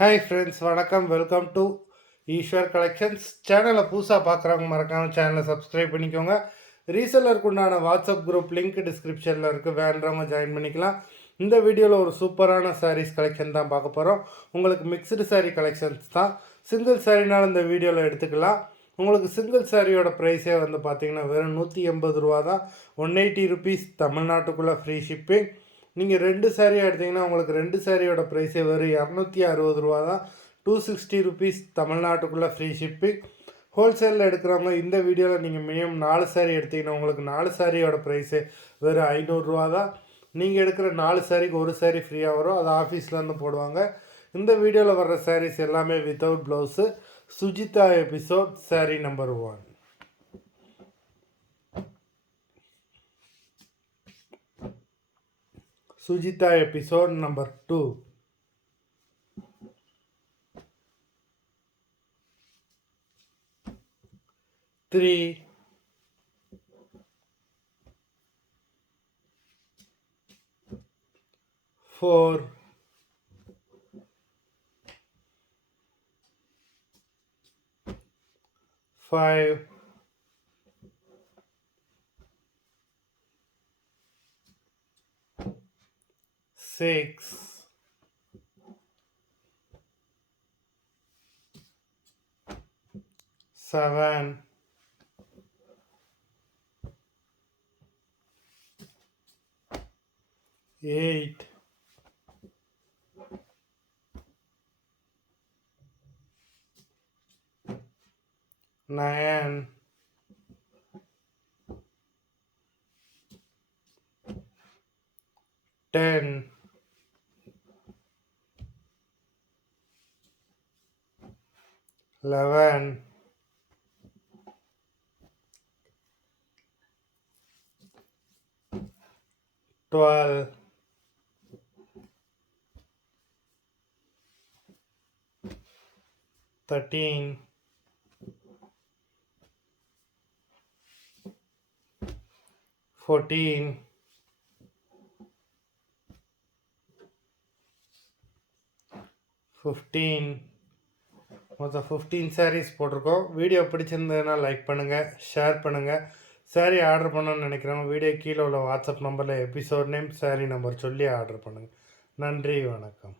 Hi friends, வணக்கம். Welcome to Eswar collections. சேனலை புதுசாக பார்க்குறவங்க மறக்காமல் சேனலை சப்ஸ்கிரைப் பண்ணிக்கோங்க. ரீசெல்லருக்கு உண்டான வாட்ஸ்அப் குரூப் லிங்க் டிஸ்கிரிப்ஷனில் இருக்குது, வேண்டுறவங்க ஜாயின் பண்ணிக்கலாம். இந்த வீடியோவில் ஒரு சூப்பரான சாரீஸ் கலெக்ஷன் தான் பார்க்க போகிறோம். உங்களுக்கு மிக்சடு சாரீ கலெக்ஷன்ஸ் தான். சிங்கிள் சாரீனாலும் இந்த வீடியோவில் எடுத்துக்கலாம். உங்களுக்கு சிங்கிள் சாரியோட ப்ரைஸே வந்து பார்த்திங்கன்னா வெறும் 180 ரூபா தான். 180 ருபீஸ் தமிழ்நாட்டுக்குள்ளே ஃப்ரீ ஷிப்பிங். நீங்கள் 2 சாரியாக எடுத்திங்கன்னா உங்களுக்கு 2 சாரியோட ப்ரைஸே வெறும் 260 ரூபா தான். 260 ருபீஸ் தமிழ்நாட்டுக்குள்ளே ஃப்ரீ ஷிப்பிங். ஹோல்சேலில் எடுக்கிறவங்க இந்த வீடியோவில் நீங்கள் மினிமம் 4 சாரி எடுத்திங்கன்னா உங்களுக்கு 4 சாரியோட ப்ரைஸே வெறும் 500 தான். நீங்கள் எடுக்கிற 4 சாரிக்கு ஒரு சாரி ஃப்ரீயாக வரும். அது ஆஃபீஸ்லேருந்து போடுவாங்க. இந்த வீடியோவில் வர்ற சாரீஸ் எல்லாமே without blouse. Sujitha episode sorry number 1. Sujita episode number 2. Three, 4, 5, 6, 7, 8, 9, 10, 11, 12, 13, 14, 15. மொத்தம் 15 சாரீஸ் போட்டிருக்கோம். வீடியோ பிடிச்சிருந்ததுன்னா லைக் பண்ணுங்கள், ஷேர் பண்ணுங்கள். சாரீ ஆர்டர் பண்ணணும்னு நினைக்கிறவங்க வீடியோ கீழே உள்ள வாட்ஸ்அப் நம்பரில் எபிசோட் நேம், சாரீ நம்பர் சொல்லி ஆர்டர் பண்ணுங்கள். நன்றி, வணக்கம்.